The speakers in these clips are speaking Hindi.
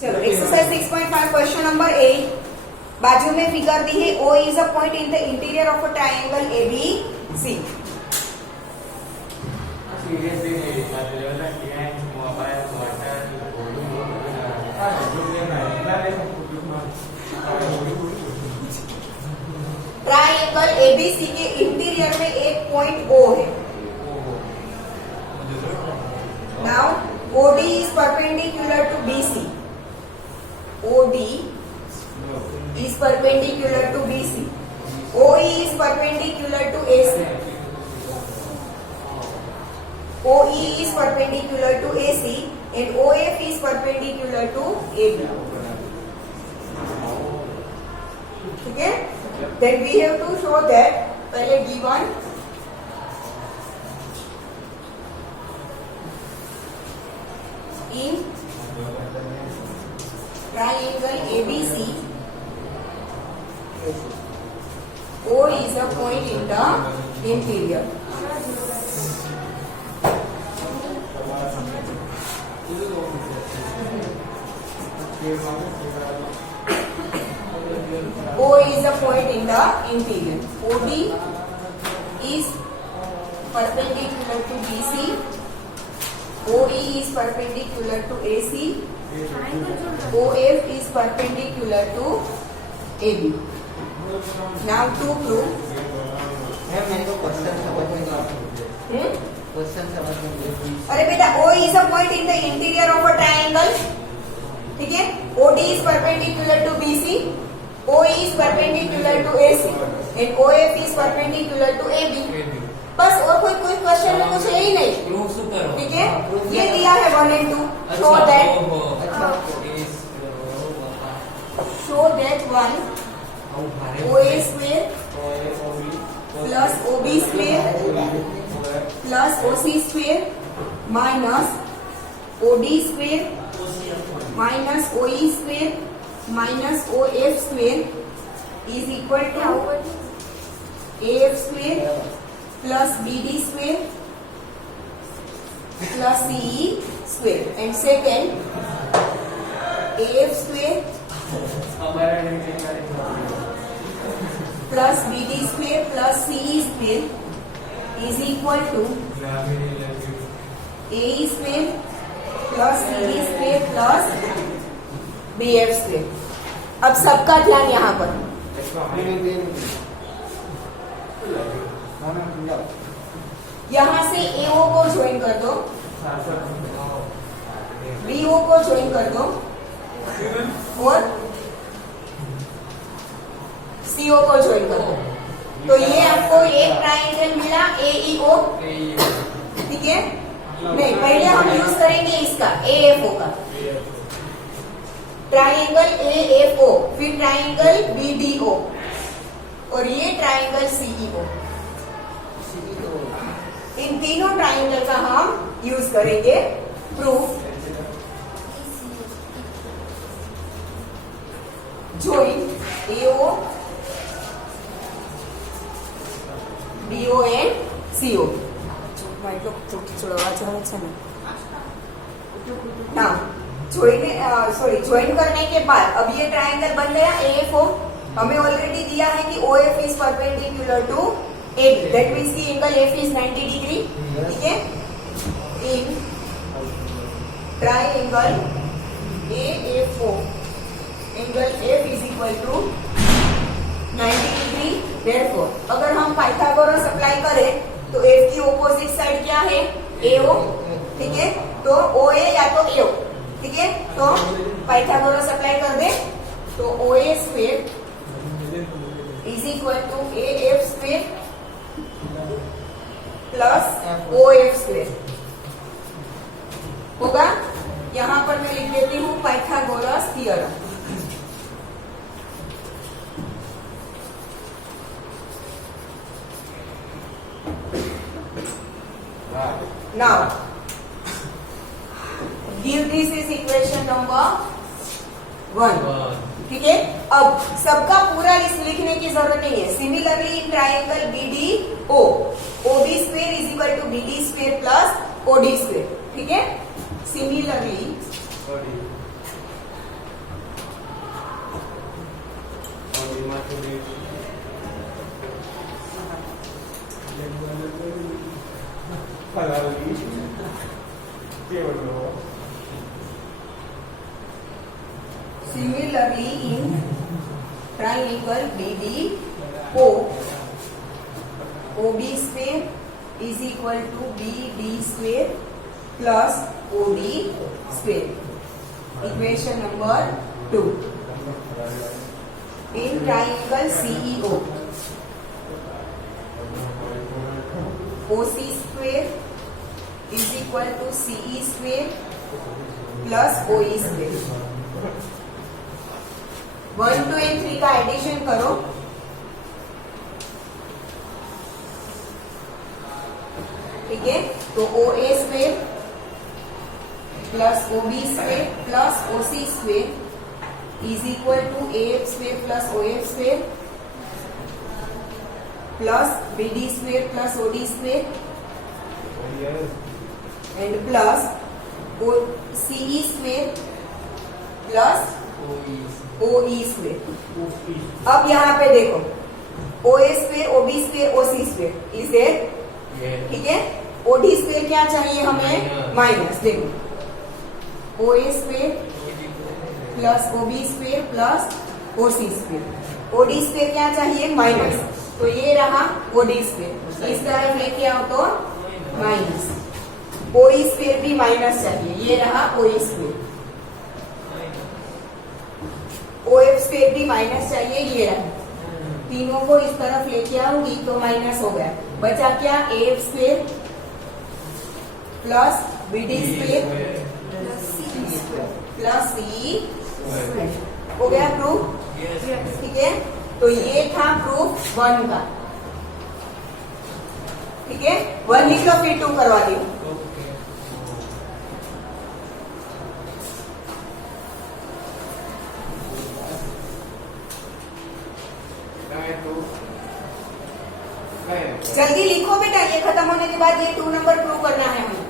चलो एक्सरसाइज 6.5 क्वेश्चन नंबर 8 बाजू में फिगर दी है O is a point in the interior of a triangle ABC। Triangle ABC के इंटीरियर में एक पॉइंट O है। Now OD is perpendicular to BC. OD is perpendicular to BC. OE is perpendicular to AC. OE is perpendicular to AC and OF is perpendicular to AB. ठीक है? Then we have to show that पहले given in triangle ABC, O is a point in the interior. O is a point in the interior. OD is perpendicular to BC. OE is perpendicular to AC. OF is perpendicular to AB. Now to prove. अरे बेटा O is a point in the interior of a triangle. ठीक है? OD is perpendicular to BC. OE is perpendicular to AC. And OF is perpendicular to AB. बस और कोई क्वेश्चन में कुछ है ही नहीं। ठीक है? ये दिया है 1 and 2. Show that 1 OA square plus OB square plus OC square minus OD square minus OE square minus OF square is equal to AF square plus BD square plus CE square and second AF square plus BD square plus CE square is equal to AE square plus CE square plus BF square। अब सबका ध्यान यहाँ पर यहाँ से AO को ज्वाइन कर दो, BO को ज्वाइन कर दो और CO को ज्वाइन कर दो। तो ये आपको एक ट्राइंगल मिला AEO। ठीक है? नहीं, पहले हम यूज करेंगे इसका AFO का, ट्राइंगल AFO, फिर ट्राइंगल BDO और ये ट्राइंगल CEO। इन तीनों ट्राइंगल का हम यूज करेंगे proof. Join AO BO and CO। मतलब थोड़ा आवाज आ रहा है ना। ज्वाइन करने के बाद अब ये ट्राइंगल बन गया AFO। हमें ऑलरेडी दिया है कि OF is perpendicular to AB, that means की एंगल F इज 90 डिग्री। ठीक है? In triangle AFO angle F is equal to 90 degree. Therefore अगर हम पाइथागोरस अप्लाई करें तो F की ऑपोजिट साइड क्या है? AO। ठीक है? तो OA या तो AO। ठीक है? तो पाइथागोरस अप्लाई कर दे तो OA square is equal to AF square plus OF square होगा। यहां पर मैं लिख देती हूं Pythagoras theorem. Now give this is equation number 1। ठीक है? अब सबका पूरा लिस्ट लिखने की जरूरत नहीं है। Similarly in triangle BDO OB square is equal to BD square plus OD square. ठीक है? Similarly Similarly, in triangle BDO, OB square is equal to BD square plus OD square. Equation number 2. In triangle CEO, OC square is equal to CE square plus OE square. 1, 2 and 3 का एडिशन करो. ठीक है, तो OA square plus OB square plus OC square is equal to AF square plus OF square plus BD square plus OD square and plus CE square plus OE square. अब यहाँ पे देखो OA square, OB square, OC square is there. ठीक है, OD स्क्वेयर क्या चाहिए हमें? माइनस. देखो OA square plus OB square plus OC square. OD square क्या चाहिए? माइनस. तो ये रहा OD स्क्वेयर. इस तरफ लेके आओ तो माइनस. OE स्क्वेयर भी माइनस चाहिए. ये रहा OE स्क्वेयर. OF स्क्वेयर भी माइनस चाहिए. ये रहा. तीनों को इस तरफ लेके आऊंगी तो माइनस हो गया. बचा क्या? AF square plus BD square plus CE square. हो गया प्रूफ? ठीक है, तो ये था प्रूफ 1 का. ठीक है, 1 लिख लो फिर 2 करवा दी. जल्दी लिखो बेटा, ये खत्म होने के बाद ये 2 नंबर प्रूव करना है हमें.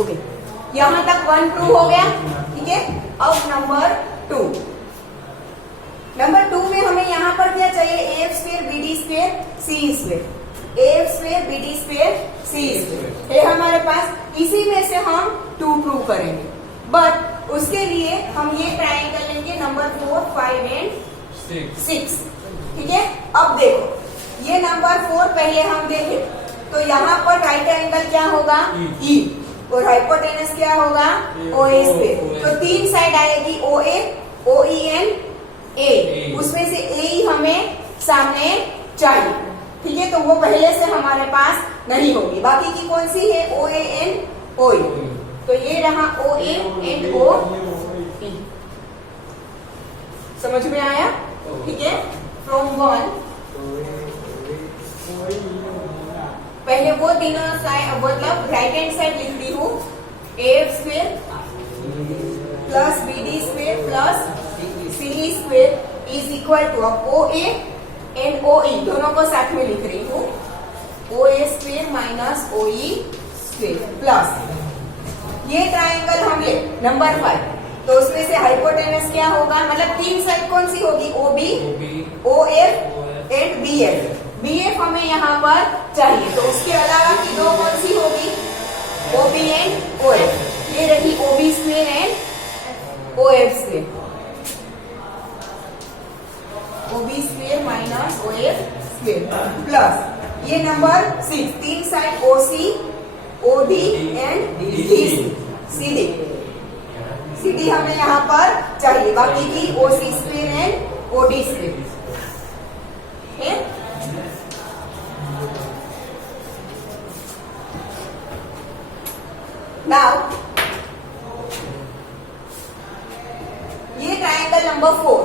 ओके, यहां तक 1 प्रूव हो गया. ठीक है, अब नंबर 2. नंबर 2 में हमें यहाँ पर क्या चाहिए? AF square BD square CE square. AF square BD square CE square है हमारे पास. इसी में से हम 2 प्रूव करेंगे. बट उसके लिए हम ये ट्रायंगल लेंगे नंबर 4, 5 एंड 6. ठीक है, अब देखो ये नंबर 4 पहले हम देखें तो यहाँ पर राइट एंगल क्या होगा? E. और हाइपोटेनस क्या होगा? OA square. तो 3 साइड आएगी OA, OE एंड A. उसमें से A ही हमें सामने चाहिए. ठीक है, तो वो पहले से हमारे पास नहीं होगी. बाकी की कौन सी है? OA and OE. तो ये रहा OA एंड OE. समझ में आया? ठीक है, फ्रॉम 1 पहले वो तीनों साइड मतलब राइट हैंड साइड लिखती हूँ. AF square plus BD square plus CE square is equal to OA and OE दोनों को साथ में लिख रही हूँ. OA square minus OE square plus ये ट्रायंगल हम ले नंबर 5. तो उसमें से हाइपोटेनस क्या होगा? मतलब 3 साइड कौन सी होगी? OB, OF and BF. BF हमें यहाँ पर चाहिए. तो उसके अलावा की 2 कौन सी होगी? OB and OF. ये रही OB square and OF square. OB square minus OF square plus ये number 6 3 side OC, OD and CD. CD हमें यहाँ पर चाहिए. बाकी की OC square and OD square. Now ये ट्रायंगल नंबर 4.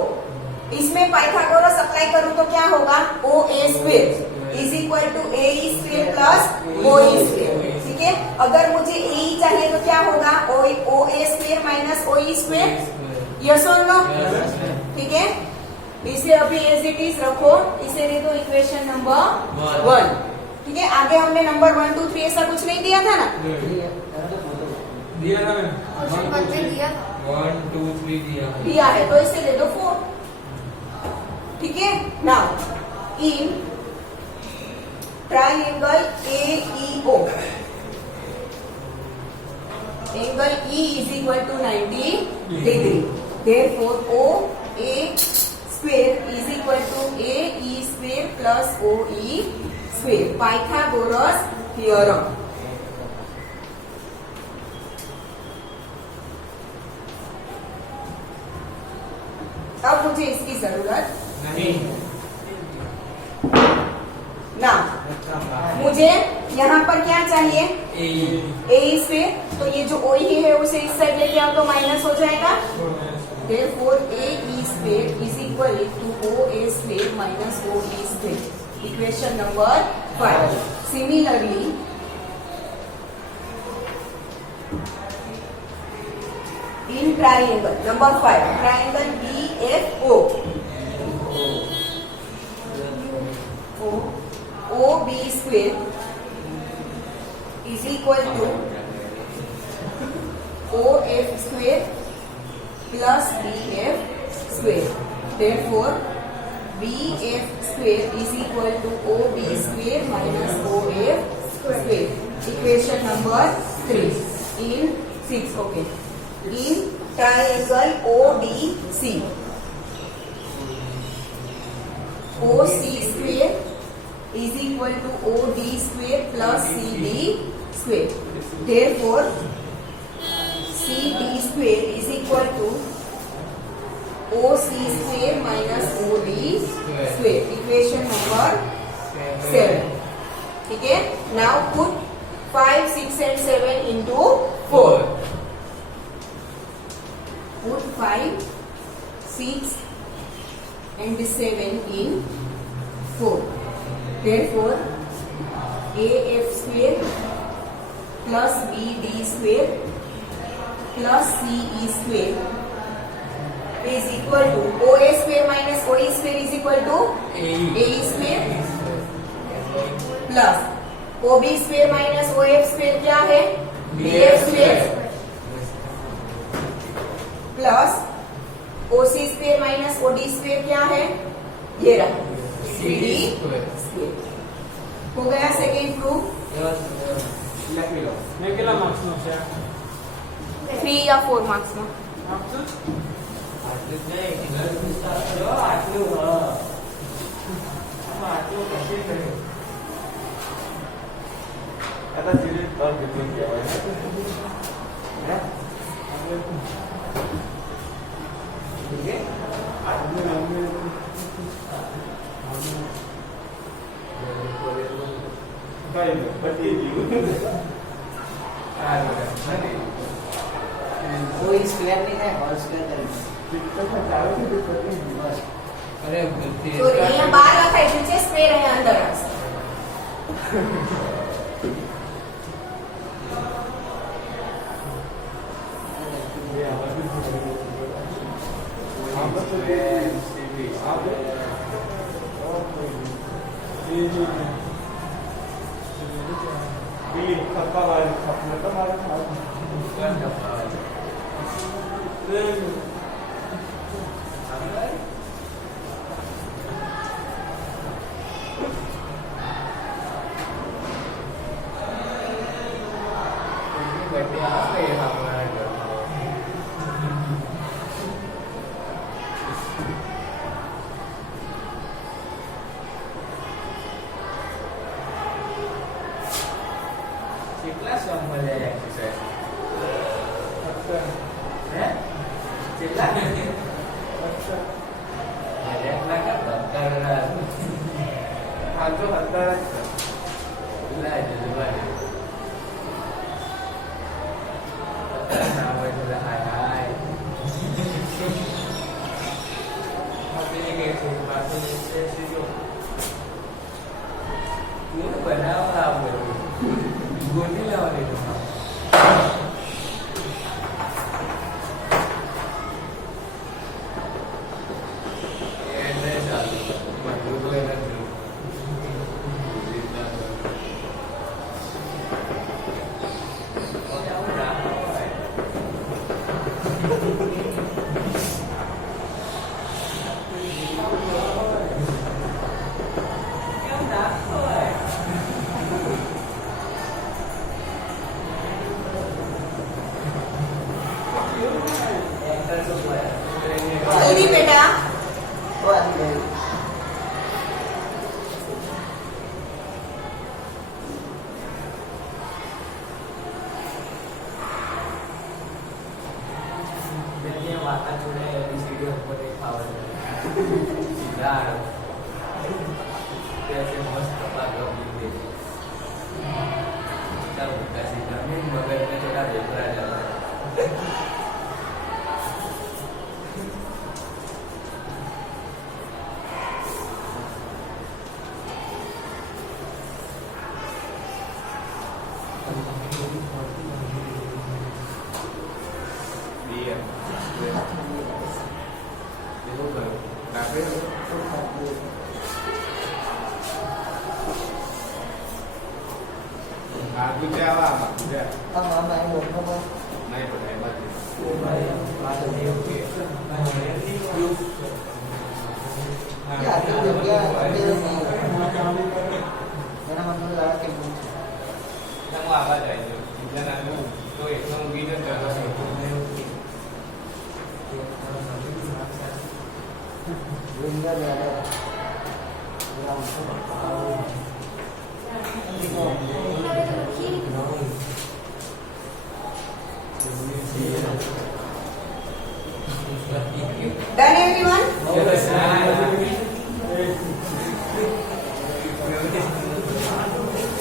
इसमें पाइथागोरस अप्लाई करूं तो क्या होगा? OA square is equal to AE square plus OE square. ठीक है, अगर मुझे AE चाहिए तो क्या होगा? OA square minus OE square. Yes और नो? ठीक है, इसे अभी एज इट इज रखो, इसे दे दो इक्वेशन नंबर 1। ठीक है, आगे हमने नंबर 1 2 3 ऐसा कुछ नहीं दिया था ना? दिया था मैम, क्वेश्चन वन में दिया 1 2 3 दिया है, तो इसे दे दो 4। ठीक है, now in triangle AEO, angle E is equal to 90 degree. Therefore, OA square is equal to AE square plus OE square. Pythagoras theorem. अब मुझे इसकी जरूरत नहीं। ना, मुझे यहाँ पर क्या चाहिए? ए ए स्क्वेयर, तो ये जो ओ ही है उसे इस साइड लेके आओ तो माइनस हो जाएगा। Therefore, AE square is equal to OA square minus OE square. Equation number 5. Similarly, in triangle number 5, triangle BFO, OB square is equal to OF square plus BF square. Therefore, BF square is equal to OB square minus OF square. Equation number 3. In 6, okay. In triangle ODC, OC square is equal to OD square plus CD square. Therefore, CD square is equal to OC square minus OD square. Equation number 7. Okay. Now put 5, 6 and 7 into 4. Put 5, 6 and 7 in 4. Therefore, AF square plus BD square plus CE square is equal to OA square minus OE square is equal to AE square plus OB square minus OF square क्या है? BF square plus OC square minus OD square क्या है? ये रहा CD स्क्वेयर। हो गया सेकेंड प्रूफ। मैं केला मार्क्स नो छे 3 या 4 मार्क्स में। આટલું જ નહીં, જો આટલું આમાં આટલું કશી કર્યું आता सिरीज तर घेऊन ठेवायचं ठीक आहे काय पट्टी जीव कोई स्क्वायर नहीं है होल स्क्वायर अरे तो અહીંયા 12 લખાય છે સ્ક્વેર અહીંયા અંદર આવશે। કેટલા સોંગ મળે એક્સરસાઇઝ હે કેટલા કેટલા કરતા આ તો હતા લા જલવાને ના હોય તો હાય હાય આપણે કે છે પાસે છે જો ये बनावा आप गोटी लावली देखिए माता जोड़े एबीसीडी हमको नहीं खाओ सीधा कैसे मस्त बात होगी देखिए क्या होता है सीधा में मगर में थोड़ा देख रहा जाता Aku jawab, aku jawab. Không mà em buồn không ơi. Này của thầy mà Dạ, cái đường kia, cái đường này. Thế là mình là cái Đang hòa ba chạy được, ra là tôi không ghi được rồi. đường kia là đây. Lòng Done everyone?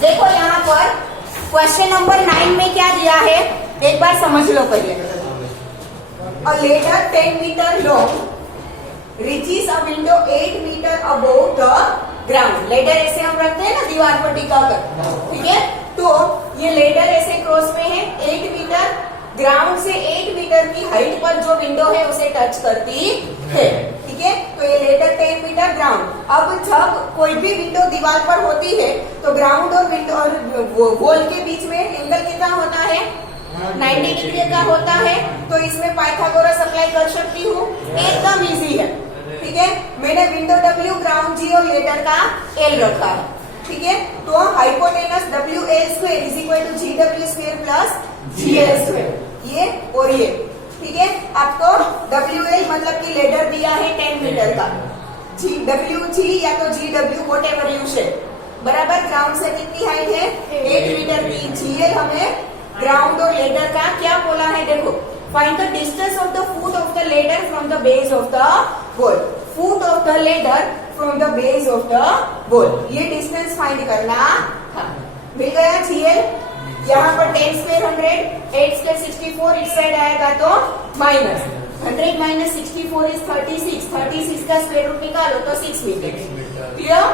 देखो यहाँ पर क्वेश्चन नंबर 9 में क्या दिया है एक बार समझ लो पहले. A ladder 10 meter long reaches a window 8 meter above the ground. Ladder ऐसे हम रखते हैं ना दीवार पर टिका कर, ठीक है. तो ये लेडर ऐसे क्रॉस में है 8 मीटर, ग्राउंड से 8 मीटर की हाइट पर जो विंडो है उसे टच करती है, ठीक है. तो ये लेडर 10 मीटर ग्राउंड. अब जब कोई भी विंडो दीवार पर होती है तो ग्राउंड और विंडो और वॉल के बीच में एंगल कितना होता है 90 डिग्री का होता है. तो इसमें पाइथागोरस अप्लाई कर सकती हूँ, एकदम इजी है, ठीक है. मैंने विंडो W, ग्राउंड G और लेडर का L रखा है, ठीक है. तो hypotenuse WL square is equal to GW square plus GL square, ये और ये, ठीक है. आपको WL मतलब कि लेडर दिया है 10 मीटर का, WG या तो GW वॉट एवर यू से बराबर. ग्राउंड से कितनी हाइट है 8 मीटर की. GL हमें ग्राउंड और लेडर का क्या बोला है, देखो find the distance of the foot of the ladder from the base of the wall. Foot of the ladder from the base of the wall, ये डिस्टेंस फाइंड करना था. मिल गया GL. यहाँ पर 10 स्क्वायर 100, 8 स्क्वायर 64, इस साइड आएगा तो माइनस 100 माइनस 64 इज 36. 36 का स्क्वायर रूट निकालो तो 6 metre. Clear?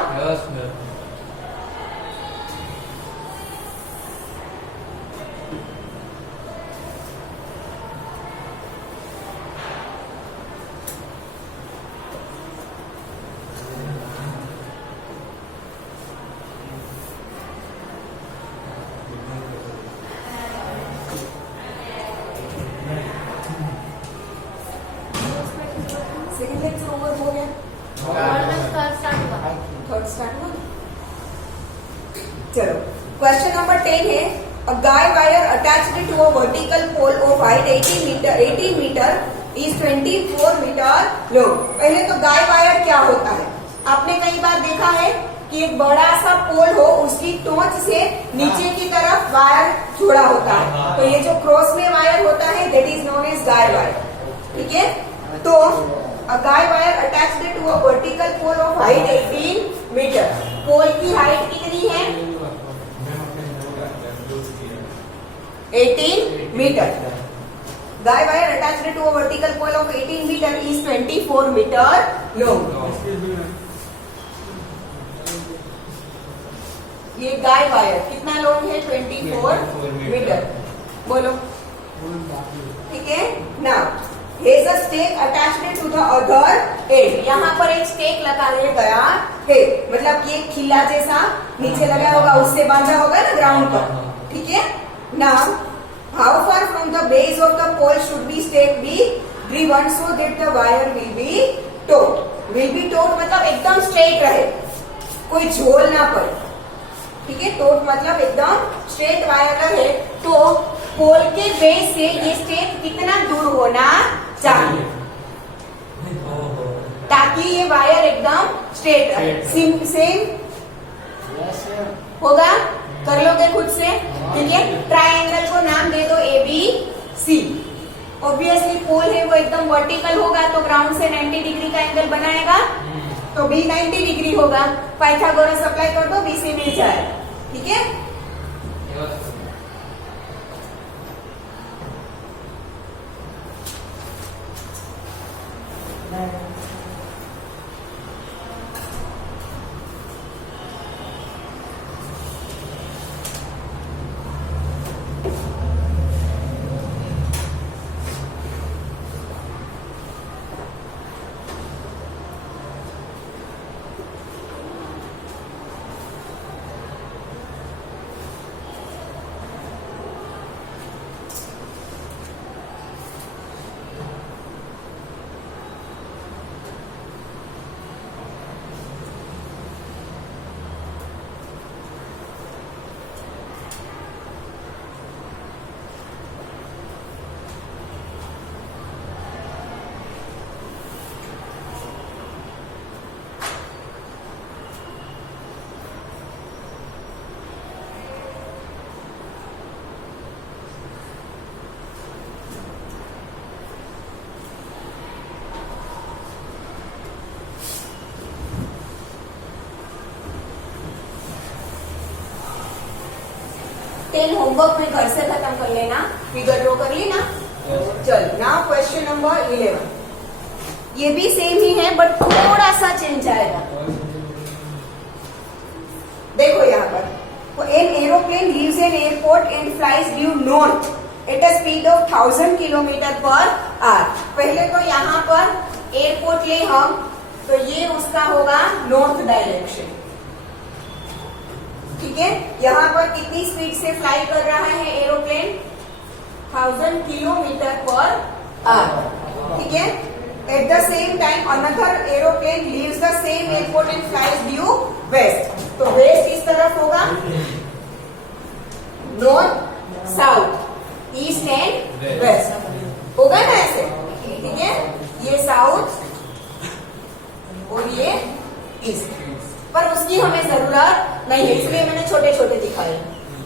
Second lecture over हो गया, थर्ड स्टार्ट हुआ. चलो क्वेश्चन नंबर 10 है. A guy wire attached to a vertical pole of height 18 meter is 24 meter long. पहले तो गाय वायर क्या होता है, आपने कई बार देखा है कि एक बड़ा सा पोल हो, उसकी टोंच से नीचे की तरफ वायर जुड़ा होता है. तो ये जो क्रॉस में वायर होता है that is known as guy wire, ठीक है. तो a guy wire attached to a vertical pole of height 18 meter. पोल की हाइट कितनी है 18 meter. Guy wire attached to a vertical pole of 18 meter is 24 meter long. ये गाय वायर कितना लॉन्ग है 24 मीटर. बोलो, ठीक है. Now has a stake attached to the other end. यहाँ पर एक स्टेक लगा गया है, मतलब ये खिल्ला जैसा नीचे लगा होगा, उससे बांधा होगा ना ग्राउंड पर, ठीक है. Now how far from the base of the pole should be stake be driven so that the wire will be taut. Will be taut मतलब एकदम स्ट्रेट रहे, कोई झोल ना पड़े, ठीक है. टोट मतलब एकदम स्ट्रेट वायर रहे. तो पोल के बेस से ये स्टेक कितना दूर होना चाहिए ताकि बाकी ये वायर एकदम स्ट्रेट है। सेम यस होगा, कर लोगे खुद से, ठीक है। ट्रायंगल को नाम दे दो ABC। ऑब्वियसली पोल है वो एकदम वर्टिकल होगा, तो ग्राउंड से 90 डिग्री का एंगल बनाएगा, तो B 90 डिग्री होगा। पाइथागोरस अप्लाई कर दो, B से मिल जाए, ठीक है। टेन होमवर्क में घर से खत्म कर लेना, फिगर ड्रॉ कर ली ना। चल नाउ क्वेश्चन नंबर 11। ये भी सेम ही है बट थोड़ा सा चेंज आएगा। देखो यहाँ पर an aeroplane leaves an airport and flies due north at a speed of 1000 kilometre per hour. पहले तो यहाँ पर एयरपोर्ट ले हम, तो ये उसका होगा नॉर्थ डायरेक्शन, ठीक है। यहाँ पर कितनी स्पीड से फ्लाई कर रहा है एरोप्लेन? 1000 किलोमीटर पर आवर, ठीक है। At the same time another aeroplane leaves the same airport and flies due west. तो वेस्ट किस तरफ होगा? North, south, east and west होगा ना ऐसे, ठीक है। ये साउथ और ये ईस्ट, पर उसकी हमें जरूरत नहीं है, इसलिए मैंने छोटे छोटे दिखाए,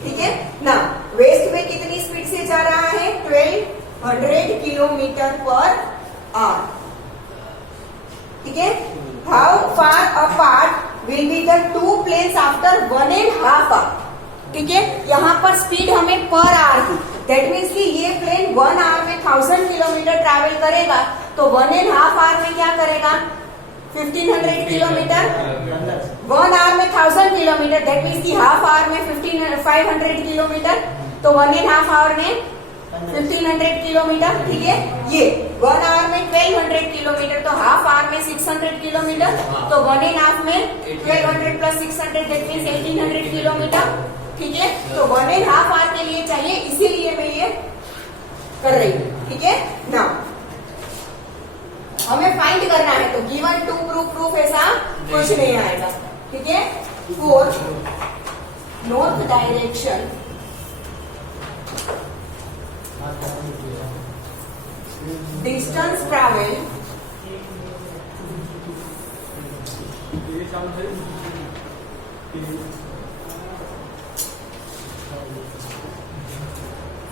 ठीक है ना। वेस्ट में कितनी स्पीड से जा रहा है? 1200 किलोमीटर पर आवर, ठीक है। How far apart will be the two planes after 1.5 hour, ठीक है। यहाँ पर स्पीड हमें पर आवर थी, दैट मीन्स कि ये प्लेन 1 आवर में 1000 किलोमीटर ट्रैवल करेगा, तो 1.5 आवर में क्या करेगा? 1500 किलोमीटर। 1 आवर में 1000 किलोमीटर, दैट मीन्स की हाफ आवर में 500 किलोमीटर, तो 1.5 आवर में 1500 किलोमीटर, ठीक है। ये 1 आवर में 1200 किलोमीटर, तो हाफ आवर में 600 किलोमीटर, तो 1.5 में 1200 प्लस 600 दैट मीन्स 1800 किलोमीटर, ठीक है। तो 1.5 आवर के लिए चाहिए, इसीलिए मैं ये कर रही हूँ, ठीक है ना। हमें फाइंड करना है, तो गिवन टू प्रूफ ऐसा कुछ नहीं आएगा, ठीक है। For north direction distance travel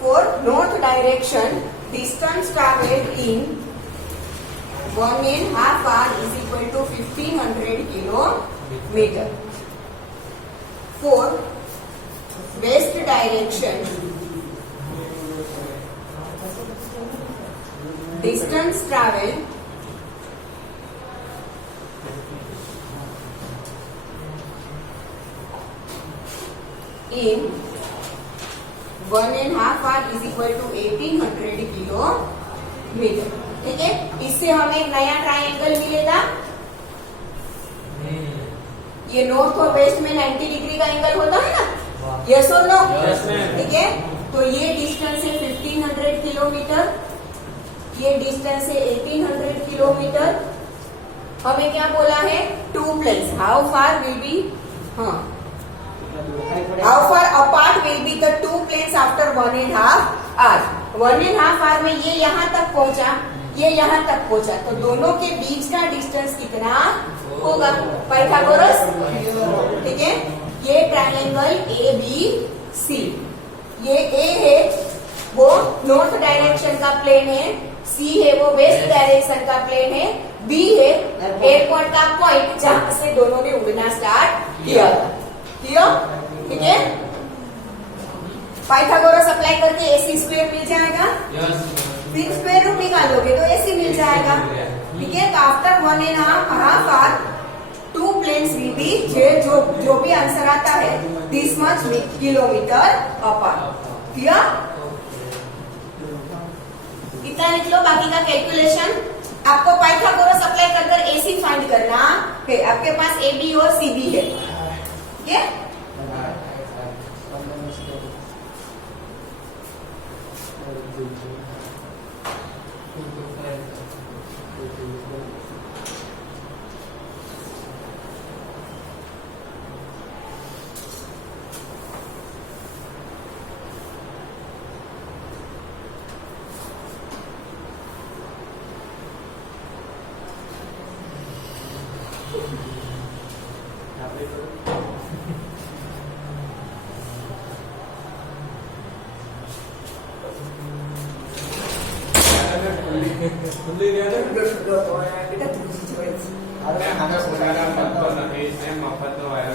for north direction distance traveled in 1.5 hour is equal to 1500 kilometer. For west direction distance traveled in 1.5 hour is equal to 1800 kilometre, ठीक है। इससे हमें एक नया ट्राइंगल मिलेगा। ये नॉर्थ और वेस्ट में 90 डिग्री का एंगल होता है ना, यस और नो? ठीक है। तो ये डिस्टेंस है 1500 किलोमीटर, ये डिस्टेंस है 1800 किलोमीटर। हमें क्या बोला है? Two planes, how far will be, हाँ, how far apart will be the two planes after 1.5 hour. 1.5 hour में ये यहाँ तक पहुंचा, ये यहाँ तक पहुंचा, तो दोनों के बीच का डिस्टेंस कितना होगा? पाइथागोरस, ठीक है। ये ट्रायंगल ए बी सी, ये ए है वो नॉर्थ डायरेक्शन का प्लेन है, सी है वो वेस्ट डायरेक्शन का प्लेन है, बी है एयरपोर्ट का पॉइंट जहां से दोनों ने उड़ना स्टार्ट किया था। ठीक है। पाइथागोरस अप्लाई करके AC स्क्वायर मिल जाएगा, फिर स्क्वायर रूट निकालोगे तो AC मिल जाएगा। ठीक है। तो after 1.5 our 2 planes will be, जो भी आंसर आता है this much kilometre apart. Clear? इतना लिख लो। बाकी का कैलकुलेशन आपको पाइथागोरस अप्लाई कर AC फाइंड करना है। आपके पास AB और CB है, ठीक है।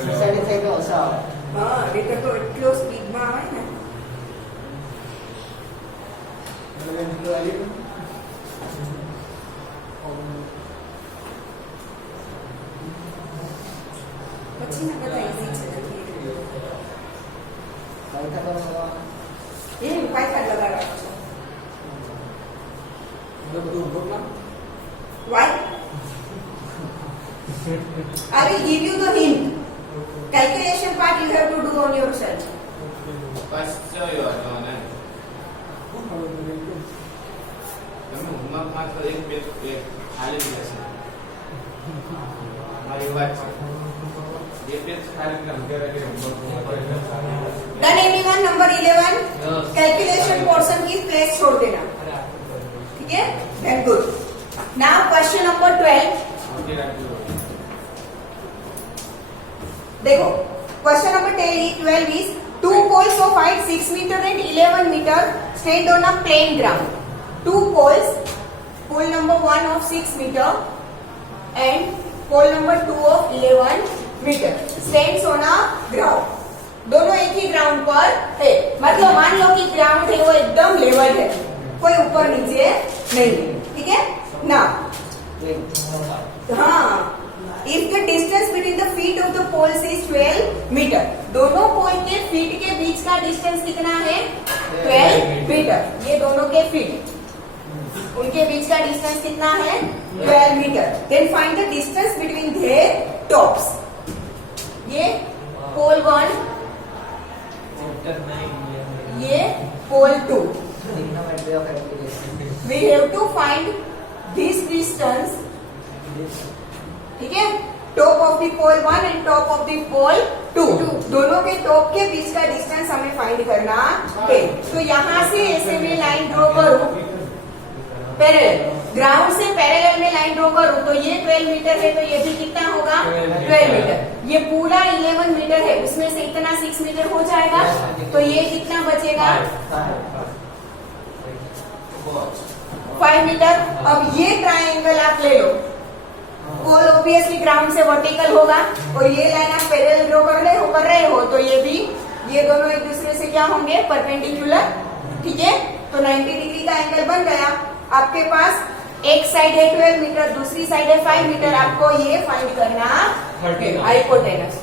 સોસાયટી થઈ ગયો સાવ હા, નહીંતર તો એટલો સ્પીડમાં આવે ને. પછી ના બધા easy છે. પાયથાગોરસ લગાડવા છો. Why? I will give you the hint. Calculation part you have to do on yourself. Done everyone? Number 11. Calculation portion की प्लेस छोड़ देना. ठीक है? Very good. Now question number 12. देखो, question number 12 is 2 poles of height 6 meter and 11 meter stand on a plain ground. 2 poles, pole number 1 of 6 meter and pole number 2 of 11 meter stands on a ground. दोनों एक ही ग्राउंड पर है, मतलब मान लो कि ग्राउंड है वो एकदम लेवल है, कोई ऊपर नीचे नहीं है। ठीक है ना? हाँ, if the distance between the feet of the poles is 12 metre, दोनों पोल के फीट के बीच का डिस्टेंस कितना है? 12 मीटर। ये दोनों के फीट, उनके बीच का डिस्टेंस कितना है? 12 metre. Then find the distance between their tops. ये पोल 1, ये पोल 2। We have to find this distance, ठीक है, top of the pole 1 and top of the pole 2, दोनों के टॉप के बीच का डिस्टेंस हमें फाइंड करना है। तो यहाँ से ऐसे में लाइन ड्रॉ करूं, पैरेलल, ग्राउंड से पैरेलल में लाइन ड्रॉ करूं तो ये 12 मीटर है, तो ये भी कितना होगा? 12 मीटर। ये पूरा 11 मीटर है, उसमें से इतना 6 मीटर हो जाएगा, तो ये कितना बचेगा? 5 मीटर। अब ये ट्रायंगल आप ले लो, पोल ऑब्वियसली ग्राउंड से वर्टिकल होगा और ये लाइन आप पैरेलल ड्रॉ कर रहे हो, तो ये भी, ये दोनों एक दूसरे से क्या होंगे? परपेंडिकुलर। ठीक है, तो 90 डिग्री का एंगल बन गया। आपके पास एक साइड है 12 मीटर, दूसरी साइड है 5 मीटर, आपको ये फाइंड करना है। Hypotenuse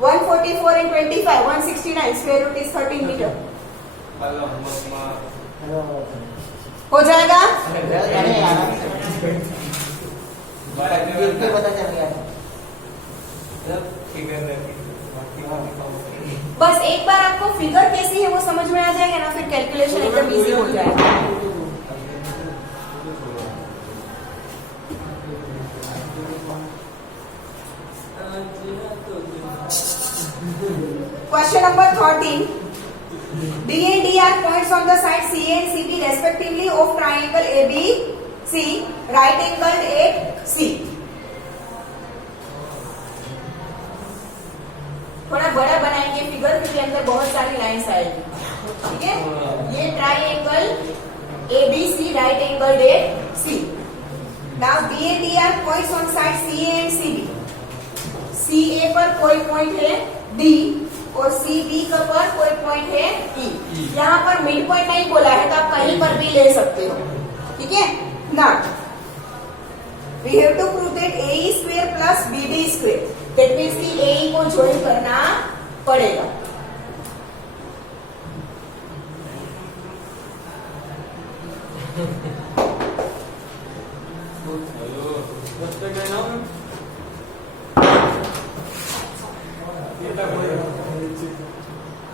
144 and 25 169, square root is 13 metre. हो जाएगा? पता चल गया। बस एक बार आपको फिगर कैसी है वो समझ में आ जाएगा ना, फिर कैलकुलेशन एकदम इजी हो जाएगा। Question number 13. D and D are points on the side C and CB respectively of triangle AB C right angle at C. थोड़ा बड़ा बनाएंगे फिगर क्योंकि अंदर बहुत सारी लाइंस आएगी, ठीक है। ये triangle ABC right angle at C. Now B and D are points on side C A and C B. C A पर कोई पॉइंट है डी और सी बी का पर कोई पॉइंट है ई। यहाँ पर मिड पॉइंट नहीं बोला है तो आप कहीं पर भी ले सकते हो, ठीक है। Now we have to prove that A square plus B D square, that means कि ए को ज्वाइन करना पड़ेगा।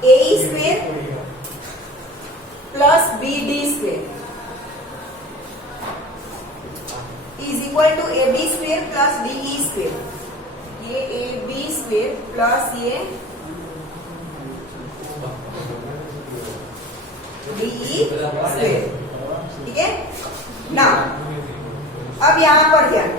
A square plus B D square is equal to A B square plus D E square. ये ए बी स्क्वायर प्लस ये डी ई स्क्वायर, ठीक है ना। अब यहां पर ध्यान,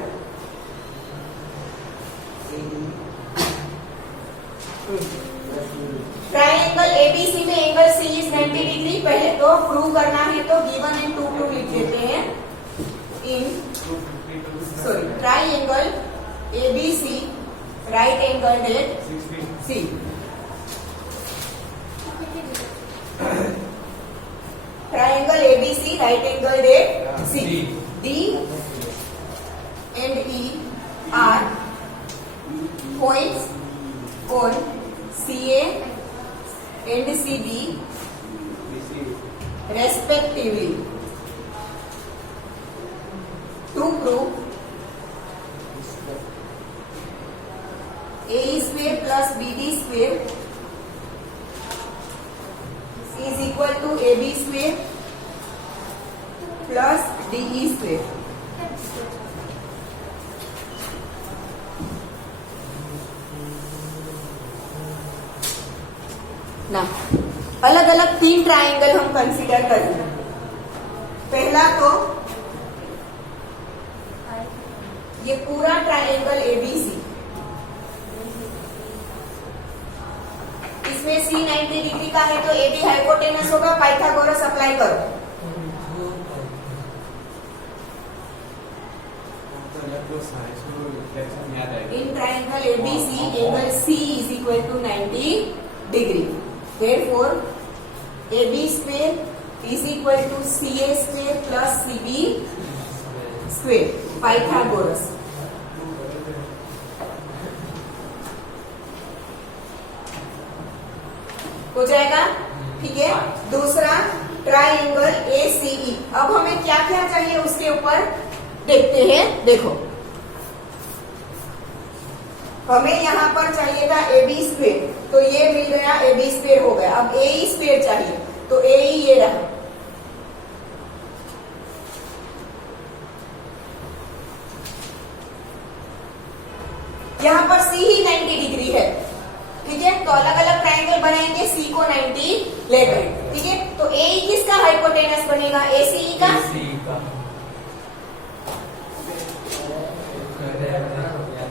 ट्राइंगल एबीसी में एंगल सी इज 90 डिग्री। पहले तो प्रूव करना है तो गिवन एंड टू प्रूव लिख देते हैं। Triangle ABC right angle at C. Triangle ABC right angle at C. D and E are points on CA and CB respectively. To prove A square plus BD square is equal to AB square plus DE square. ना अलग अलग तीन ट्राइंगल हम कंसीडर करेंगे। पहला तो ये पूरा ट्राइंगल एबीसी, इसमें सी 90 डिग्री का है तो एबी हाइपोटेनस होगा। पाइथागोरस अप्लाई करो। In triangle ABC angle C is equal to 90 degree. Therefore, AB square is equal to CA square plus CB square. Pythagoras. हो जाएगा, ठीक है। दूसरा ट्राइंगल ACE। अब हमें क्या क्या चाहिए उसके ऊपर देखते हैं। देखो, हमें यहाँ पर चाहिए था AB स्क्वेयर, तो ये मिल गया, AB स्क्वेयर हो गया। अब AE स्क्वेयर चाहिए तो AE ये रहा। यहाँ पर C ही 90 डिग्री है, ठीक है। तो अलग अलग ट्राइंगल बनाएंगे, C को 90 ले गए, ठीक है। तो AE किसका हाइपोटेनस बनेगा? ACE का।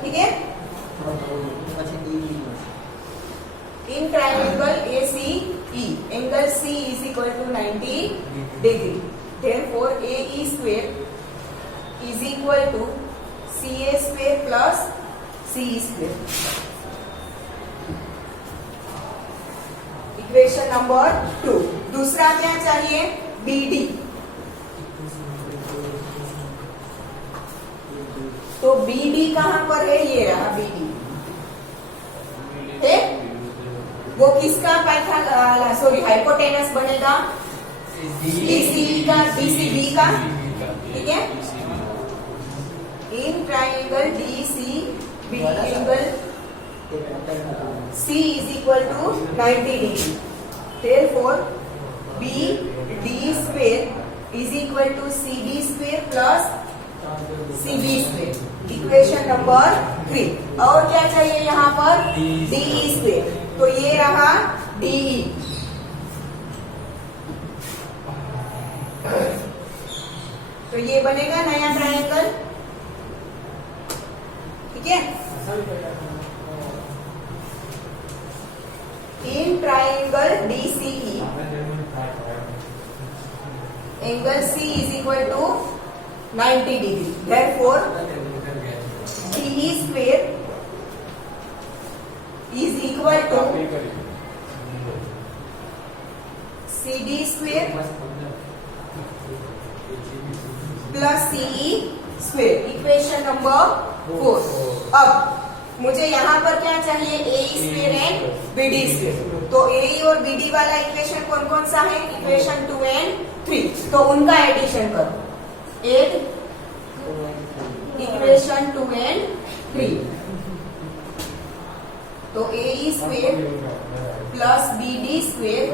ठीक है। In triangle ACE, angle C is equal to 90 degree. Therefore, AE square is equal to CA square plus CE square. Equation number 2. दूसरा क्या चाहिए? BD. तो BD कहाँ पर है? ये रहा BD है। वो किसका हाइपोटेनस बनेगा? DCE का, DCB का, ठीक है। In triangle DCB angle C is equal to 90 degree. Therefore, BD square is equal to CD square plus CB square. Equation number 3। और क्या चाहिए यहाँ पर? DE square. तो ये रहा DE। तो ये बनेगा नया ट्रायंगल, ठीक है। In triangle DCE angle C is equal to 90 degree. Therefore, DE square is equal to CD square plus CE square. Equation number 4. अब मुझे यहाँ पर क्या चाहिए, AE square and BD square. तो AE और BD वाला इक्वेशन कौन कौन सा है, इक्वेशन 2 एंड 3. तो उनका एडिशन करो. Add equation 2 and 3. तो AE square plus BD square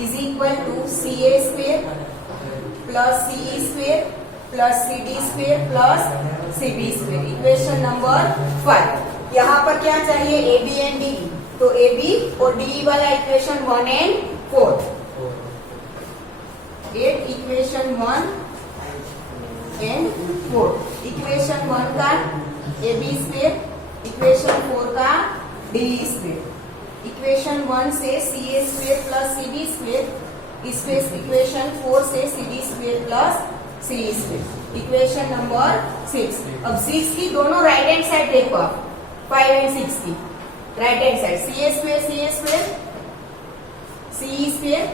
is equal to CA square plus CE square plus CD square plus CB square. Equation number 5. यहाँ पर क्या चाहिए, AB एंड DE. तो AB और DE वाला equation 1 and 4. Equation 1 and 4. Equation 1 का AB स्क्वायर, इक्वेशन 4 का DE स्क्वायर. इक्वेशन 1 से CA square plus CB square, equation 4 से CD square plus CE square. Equation number 6. अब 6 की दोनों राइट हैंड साइड देखो आप, 5 एंड 6 की right hand side. CA square CA square, CE square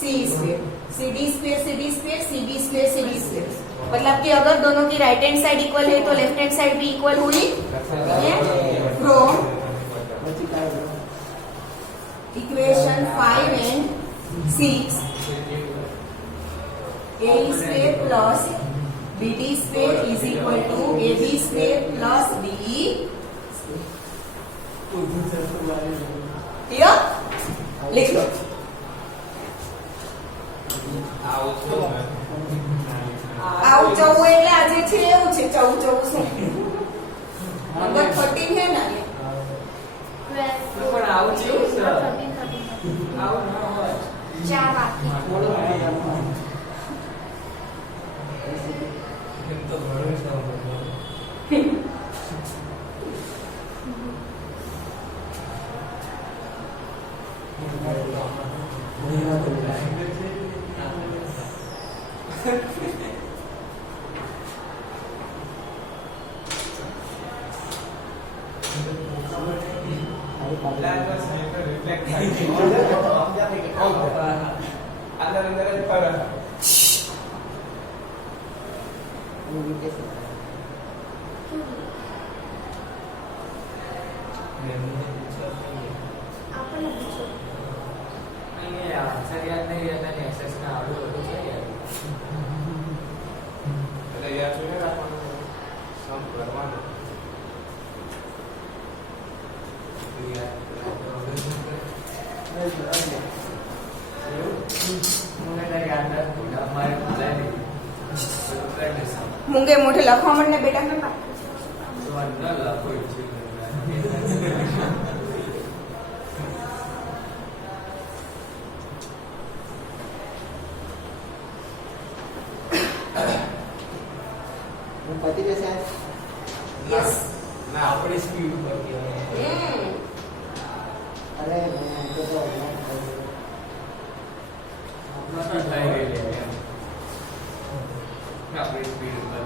CE square, CD square CD square, CB square CB square. मतलब कि अगर दोनों की राइट हैंड साइड इक्वल है तो लेफ्ट हैंड साइड भी इक्वल हुई. From equation 5 and 6 AE square plus BD square is equal to AB square plus DE. Clear? लिख लो. આવું જવું એટલે આજે છે એવું છે, જવું જવું શું નંબર 13 છે ને. પણ આવું કેવું છે, આવું ન હોય. 4 બાકી. એમ તો ઘણું છે. આપણને પૂછો. મૂંગે મોઢે લખવા માંડ ને બેટા. પતિ જશે. યસ. ના આપણી સ્પીડ ઉપર અરે આપણી સ્પીડ ઉપર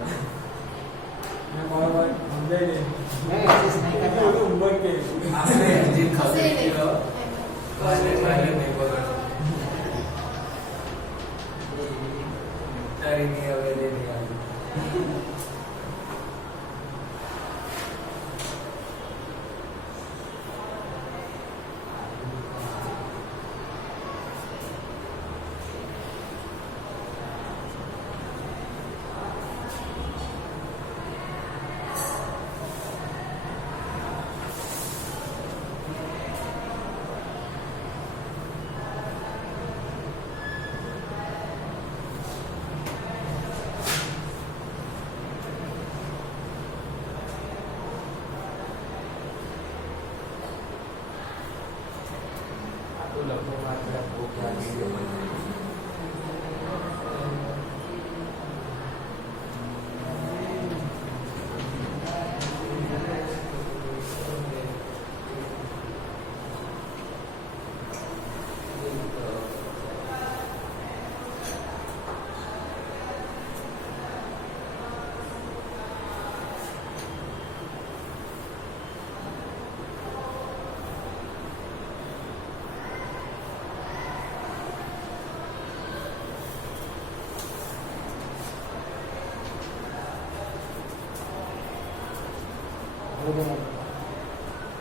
આપણે હજી ખબર નહીં તારી નહીં હવે નહીં આવી.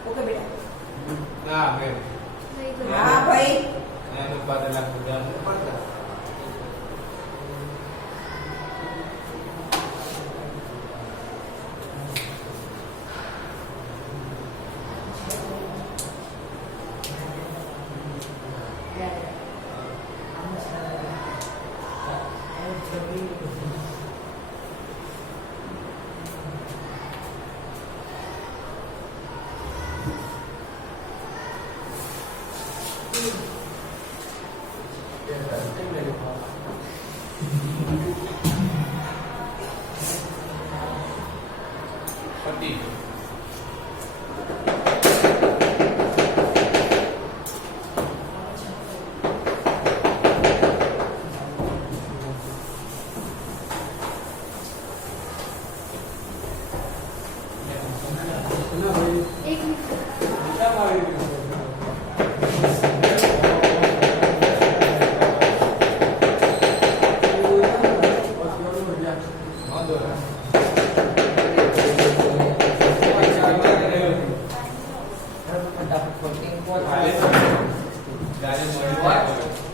ઓકે બેટા ના મેમ થઈ ગયું. હા ભાઈ એનું ઉત્પાદન પૂજા પતિ એક મિનિટ. ફટાફટ 14 ગાડી મળી જાય.